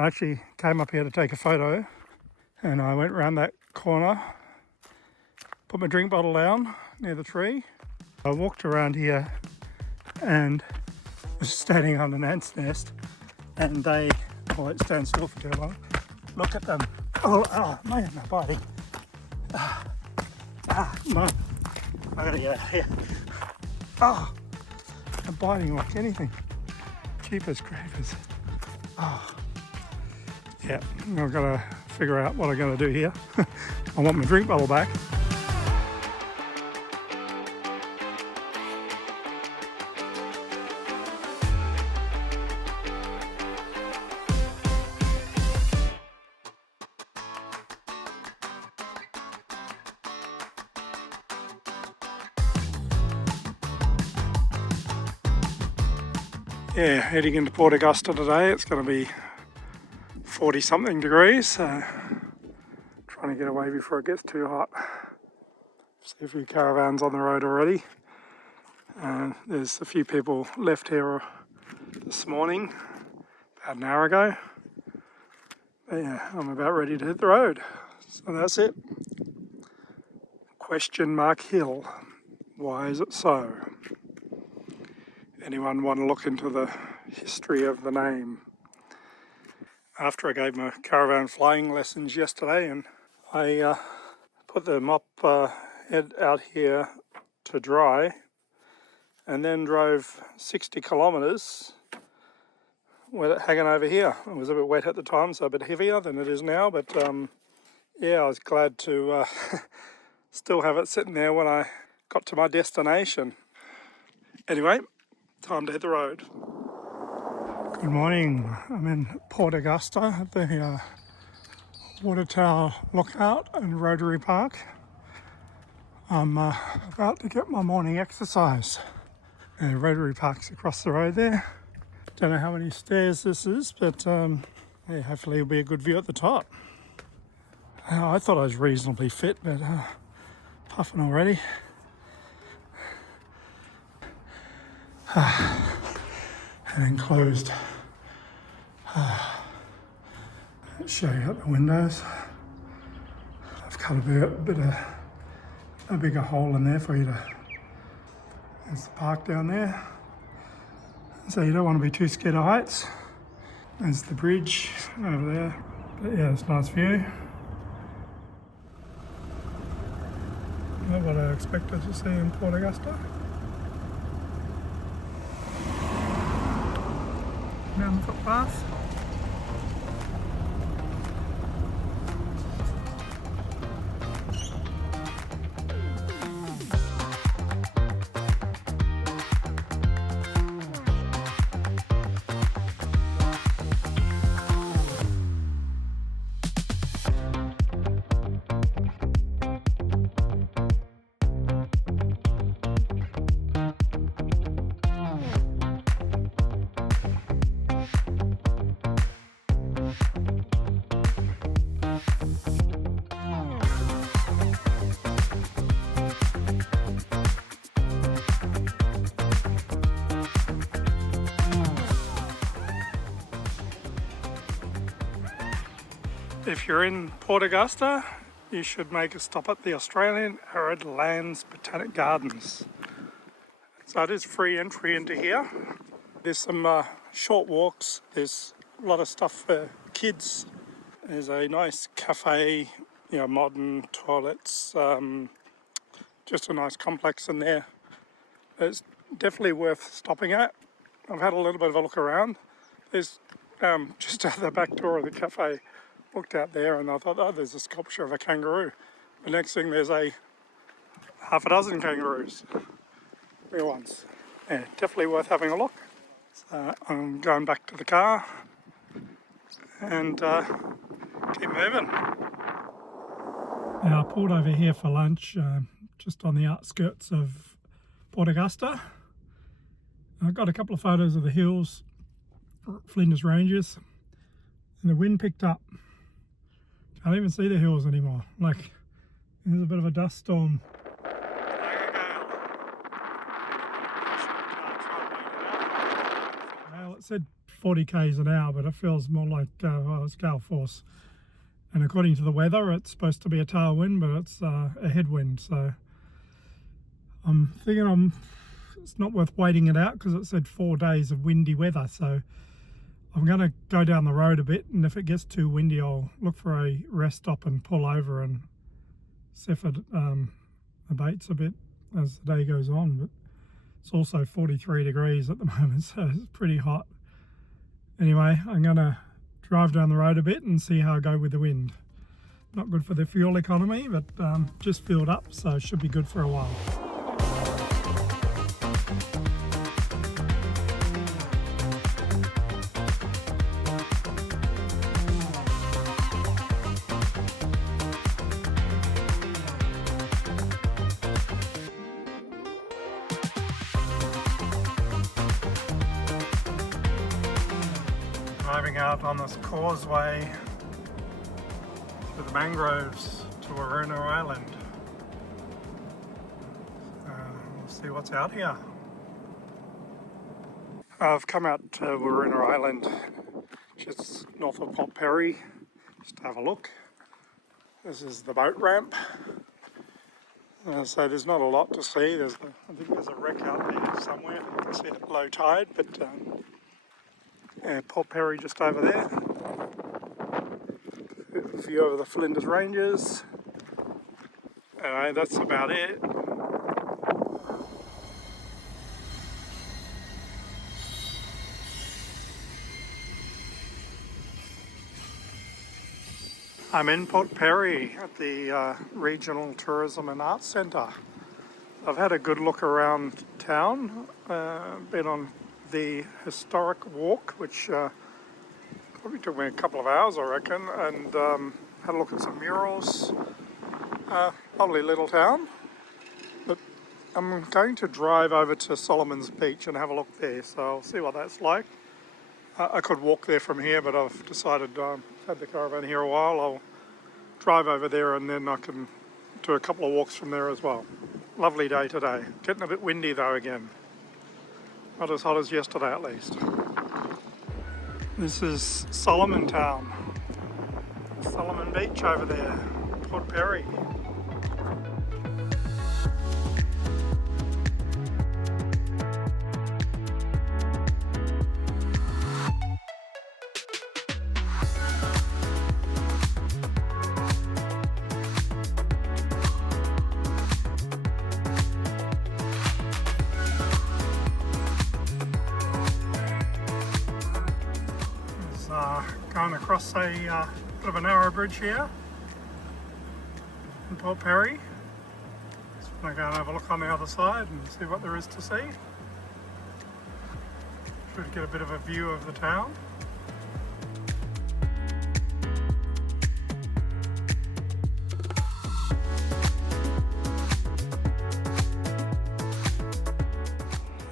I actually came up here to take a photo, and I went around that corner, put my drink bottle down near the tree. I walked around here and was standing on an ant's nest, and they won't stand still for too long. Look at them. Oh man, they're biting. No. I gotta get out of here. Oh, they're biting like anything. Jeepers creepers. Oh. Yeah, I've got to figure out what I'm going to do here. I want my drink bottle back. Yeah, heading into Port Augusta today. It's going to be 40 something degrees, so trying to get away before it gets too hot. See a few caravans on the road already. There's a few people left here this morning, about an hour ago. But yeah, I'm about ready to hit the road. So that's it. Question mark hill. Why is it so? Anyone want to look into the history of the name? After I gave my caravan flying lessons yesterday, and I put the mop head out here to dry, and then drove 60 kilometres with it hanging over here. It was a bit wet at the time, so a bit heavier than it is now, but yeah, I was glad to still have it sitting there when I got to my destination. Anyway, time to hit the road. Good morning. I'm in Port Augusta at the Water Tower Lookout and Rotary Park. I'm about to get my morning exercise. Rotary Park's across the road there. Don't know how many stairs this is, but yeah, hopefully it'll be a good view at the top. I thought I was reasonably fit, but puffing already. And then closed. Show you out the windows. I've cut a bigger hole in there for you to. There's the park down there. So you don't want to be too scared of heights. There's the bridge over there. But yeah, it's a nice view. Not what I expected to see in Port Augusta. Mountain footpath. If you're in Port Augusta, you should make a stop at the Australian Arid Lands Botanic Gardens. So it is free entry into here. There's some short walks. There's a lot of stuff for kids. There's a nice cafe, modern toilets. Just a nice complex in there. It's definitely worth stopping at. I've had a little bit of a look around. There's just at the back door of the cafe. Looked out there and I thought, oh, there's a sculpture of a kangaroo. The next thing, there's half a dozen kangaroos, real ones. Yeah, definitely worth having a look. So I'm going back to the car and keep moving. Now, I pulled over here for lunch, just on the outskirts of Port Augusta. I got a couple of photos of the hills, Flinders Ranges, and the wind picked up. Can't even see the hills anymore. Like, there's a bit of a dust storm. Well, it said 40 k's an hour, but it feels more like it's gale force. And according to the weather, it's supposed to be a tailwind, but it's a headwind. So I'm thinking it's not worth waiting it out because it said 4 days of windy weather. So I'm going to go down the road a bit, and if it gets too windy, I'll look for a rest stop and pull over and see if it abates a bit as the day goes on. But it's also 43 degrees at the moment, so it's pretty hot. Anyway, I'm going to drive down the road a bit and see how I go with the wind. Not good for the fuel economy, but just filled up, so it should be good for a while. Driving out on this causeway through the mangroves to Weeroona Island. We'll see what's out here. I've come out to Weeroona Island, just north of Port Pirie, just to have a look. This is the boat ramp. So there's not a lot to see. I think there's a wreck out there somewhere. You can see it at low tide, but Port Pirie just over there. A view over the Flinders Ranges. Anyway, that's about it. I'm in Port Pirie at the Regional Tourism and Arts Centre. I've had a good look around town, been on the historic walk, which probably took me a couple of hours, I reckon, and had a look at some murals. Lovely little town, but I'm going to drive over to Solomontown Beach and have a look there, so I'll see what that's like. I could walk there from here, but I've decided I've had the caravan here a while. I'll drive over there and then I can do a couple of walks from there as well. Lovely day today. Getting a bit windy though again. Not as hot as yesterday at least. This is Solomontown. Solomon Beach over there, Port Pirie. Going across a bit of a narrow bridge here in Port Pirie. Just want to go and have a look on the other side and see what there is to see. Should get a bit of a view of the town.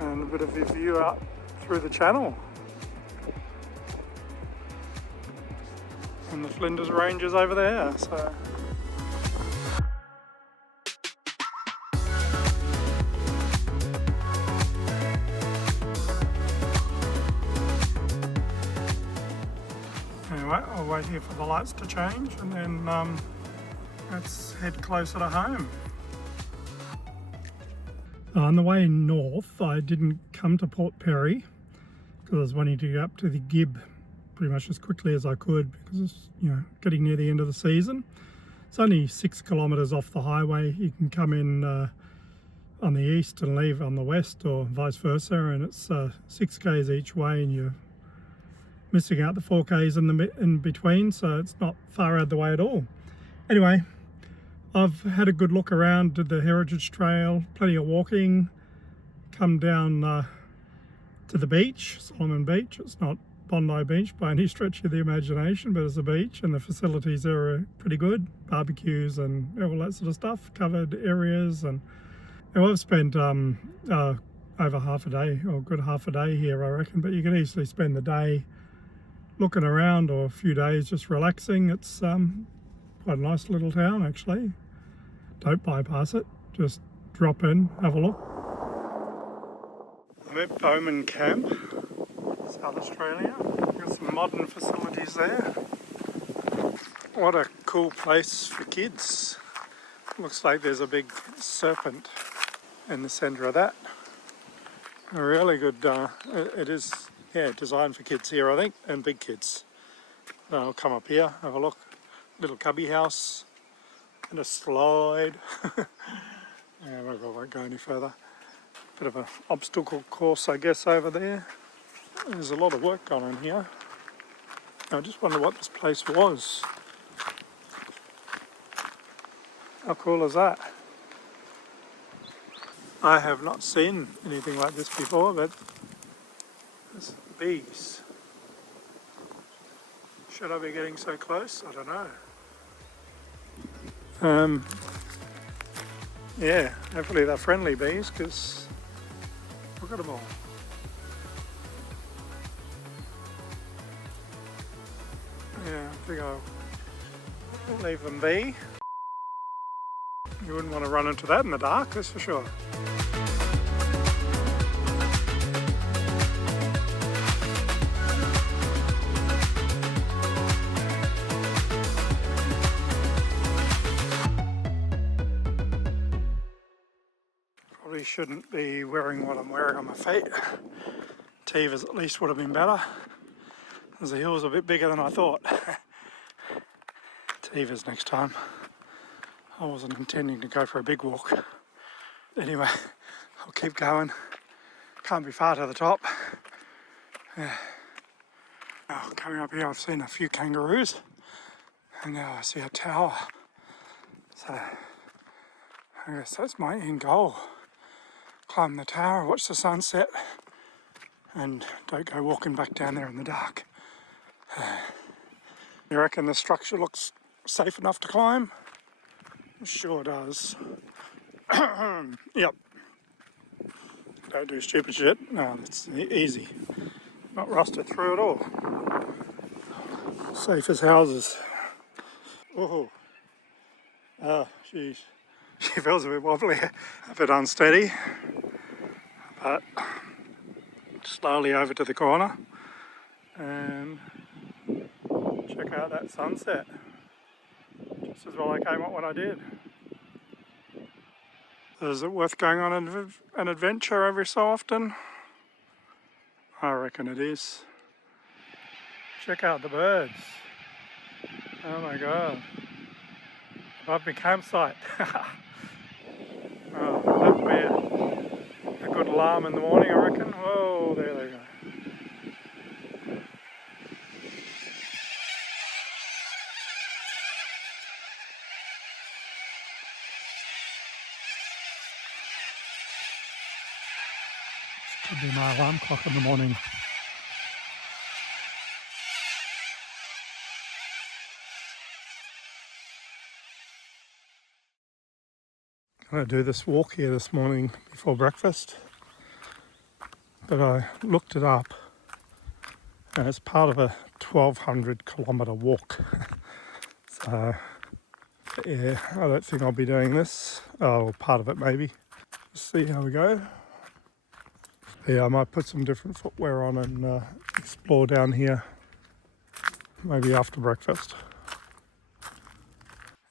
And a bit of a view out through the channel. And the Flinders Ranges over there, so. Anyway, I'll wait here for the lights to change and then let's head closer to home. On the way north, I didn't come to Port Pirie because I was wanting to go up to the Gib pretty much as quickly as I could because it's, getting near the end of the season. It's only 6 kilometres off the highway. You can come in on the east and leave on the west, or vice versa, and it's 6 k's each way, and you're missing out the 4 k's in between, so it's not far out of the way at all. Anyway, I've had a good look around, did the Heritage Trail, plenty of walking, come down to the beach, Solomon Beach. It's not Bondi Beach by any stretch of the imagination, but it's a beach and the facilities there are pretty good. Barbecues and all that sort of stuff, covered areas, and I've spent over half a day, or a good half a day here, I reckon, but you can easily spend the day looking around or a few days just relaxing. It's quite a nice little town actually. Don't bypass it, just drop in, have a look. I'm at Bowman camp. It's South Australia. Got some modern facilities there. What a cool place for kids. Looks like there's a big serpent in the centre of that. A really good, it is, yeah, designed for kids here I think, and big kids. I'll come up here, have a look. Little cubby house and a slide. Yeah, I won't go any further. Bit of an obstacle course I guess over there. There's a lot of work going on here. I just wonder what this place was. How cool is that? I have not seen anything like this before, but there's bees. Should I be getting so close? I don't know. Yeah, hopefully they're friendly bees, because look at them all. Yeah, I think I'll leave them be. You wouldn't want to run into that in the dark, that's for sure. Probably shouldn't be wearing what I'm wearing on my feet. Tevas at least would have been better, because the hill's a bit bigger than I thought. Tevas next time. I wasn't intending to go for a big walk. Anyway, I'll keep going. Can't be far to the top. Yeah. Now, coming up here I've seen a few kangaroos, and now I see a tower. So I guess that's my end goal. Climb the tower, watch the sunset, and don't go walking back down there in the dark. You reckon the structure looks safe enough to climb? It sure does. Yep. Don't do stupid shit. No, it's easy. Not rusted through at all. Safe as houses. Oh. Oh, she feels a bit wobbly, a bit unsteady. But slowly over to the corner and check out that sunset. Just as well I came up when I did. Is it worth going on an adventure every so often? I reckon it is. Check out the birds. Oh my god. Above my campsite. Oh, that'd be a good alarm in the morning, I reckon. Whoa, there they go. Could be my alarm clock in the morning. I'm going to do this walk here this morning before breakfast, but I looked it up and it's part of a 1,200 kilometre walk. So yeah, I don't think I'll be doing this. Oh, part of it maybe. Let's see how we go. Yeah, I might put some different footwear on and explore down here, maybe after breakfast.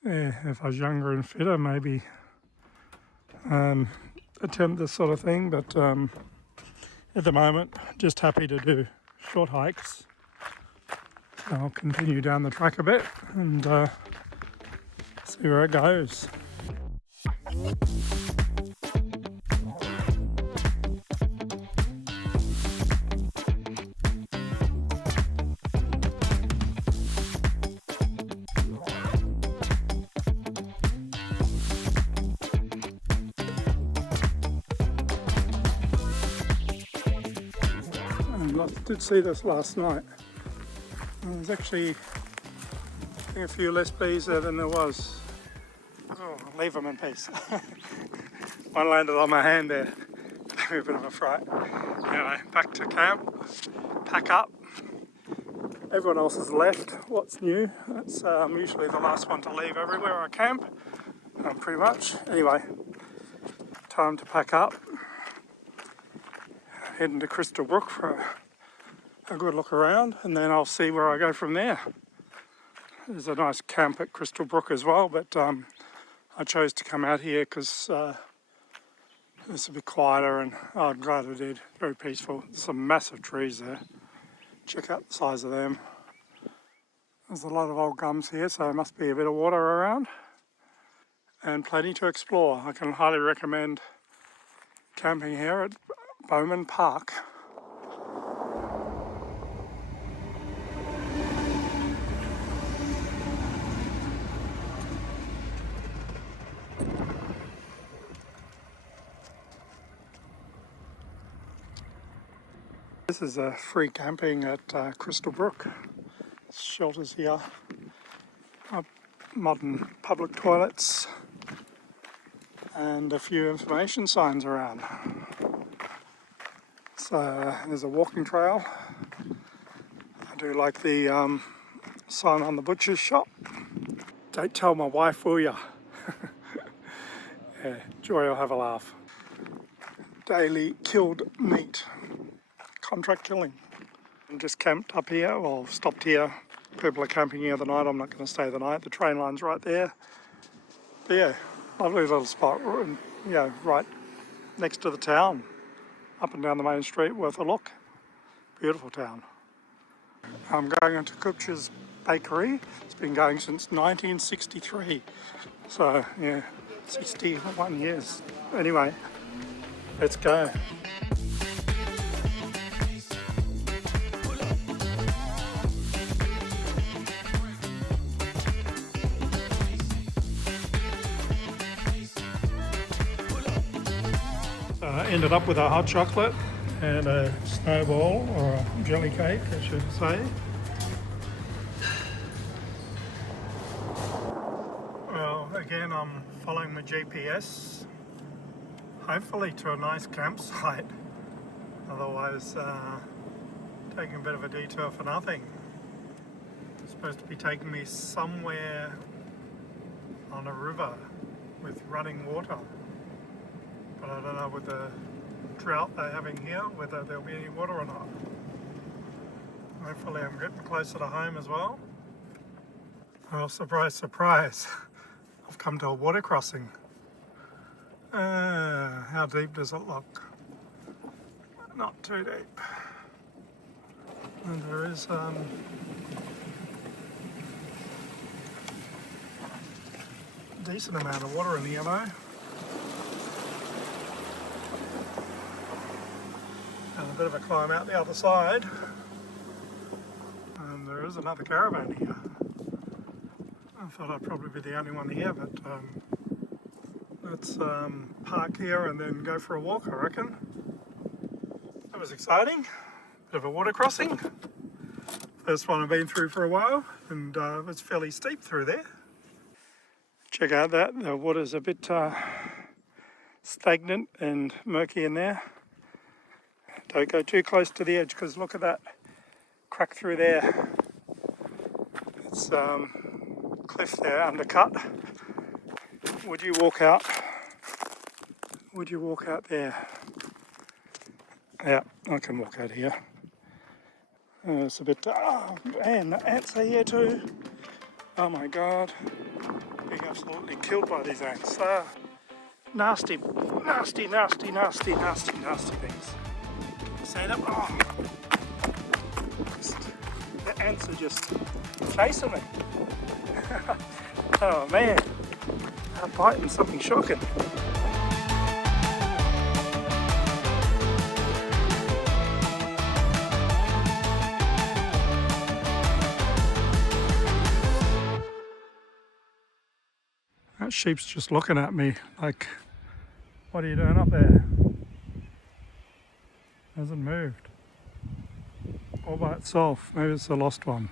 Yeah, if I was younger and fitter, maybe attempt this sort of thing, but at the moment, just happy to do short hikes. So I'll continue down the track a bit and see where it goes. I did see this last night. There's actually a few less bees there than there was. Oh, I'll leave them in peace. One landed on my hand there. Gave me a bit of a fright. Anyway, back to camp. Pack up. Everyone else has left. What's new? That's usually the last one to leave everywhere I camp. Pretty much. Anyway, time to pack up. Heading to Crystal Brook for a good look around, and then I'll see where I go from there. There's a nice camp at Crystal Brook as well, but I chose to come out here because it's a bit quieter, and I'm glad I did. Very peaceful. There's some massive trees there. Check out the size of them. There's a lot of old gums here, so there must be a bit of water around and plenty to explore. I can highly recommend camping here at Bowman Park. This is free camping at Crystal Brook. Shelters here, modern public toilets, and a few information signs around. So there's a walking trail. I do like the sign on the butcher's shop. Don't tell my wife, will ya? Yeah, Joy will have a laugh. Daily killed meat. Contract killing. I'm just camped up here, well, stopped here. People are camping here the night. I'm not going to stay the night. The train line's right there. But yeah, lovely little spot, yeah, right next to the town. Up and down the main street, worth a look. Beautiful town. I'm going into Kupch's Bakery. It's been going since 1963. So yeah, 61 years. Anyway, let's go. Ended up with a hot chocolate and a snowball, or a jelly cake I should say. Well, again, I'm following my GPS, hopefully to a nice campsite, otherwise taking a bit of a detour for nothing. It's supposed to be taking me somewhere on a river with running water. But I don't know with the drought they're having here, whether there'll be any water or not. Hopefully I'm getting closer to home as well. Oh, surprise, surprise. I've come to a water crossing. How deep does it look? Not too deep. And there is a decent amount of water in here though. And a bit of a climb out the other side, and there is another caravan here. I thought I'd probably be the only one here, but let's park here and then go for a walk, I reckon. That was exciting. Bit of a water crossing. First one I've been through for a while, and it's fairly steep through there. Check out that, the water's a bit stagnant and murky in there. Don't go too close to the edge, because look at that crack through there. It's cliff there, undercut. Would you walk out? Would you walk out there? Yeah, I can walk out here. It's a bit, oh man, the ants are here too. Oh my god, being absolutely killed by these ants. Nasty, nasty, nasty, nasty, nasty, nasty things. See them? Oh. The ants are just chasing me. Oh man, they're biting something shocking. That sheep's just looking at me like, what are you doing up there? Hasn't moved all by itself. Maybe it's a lost one.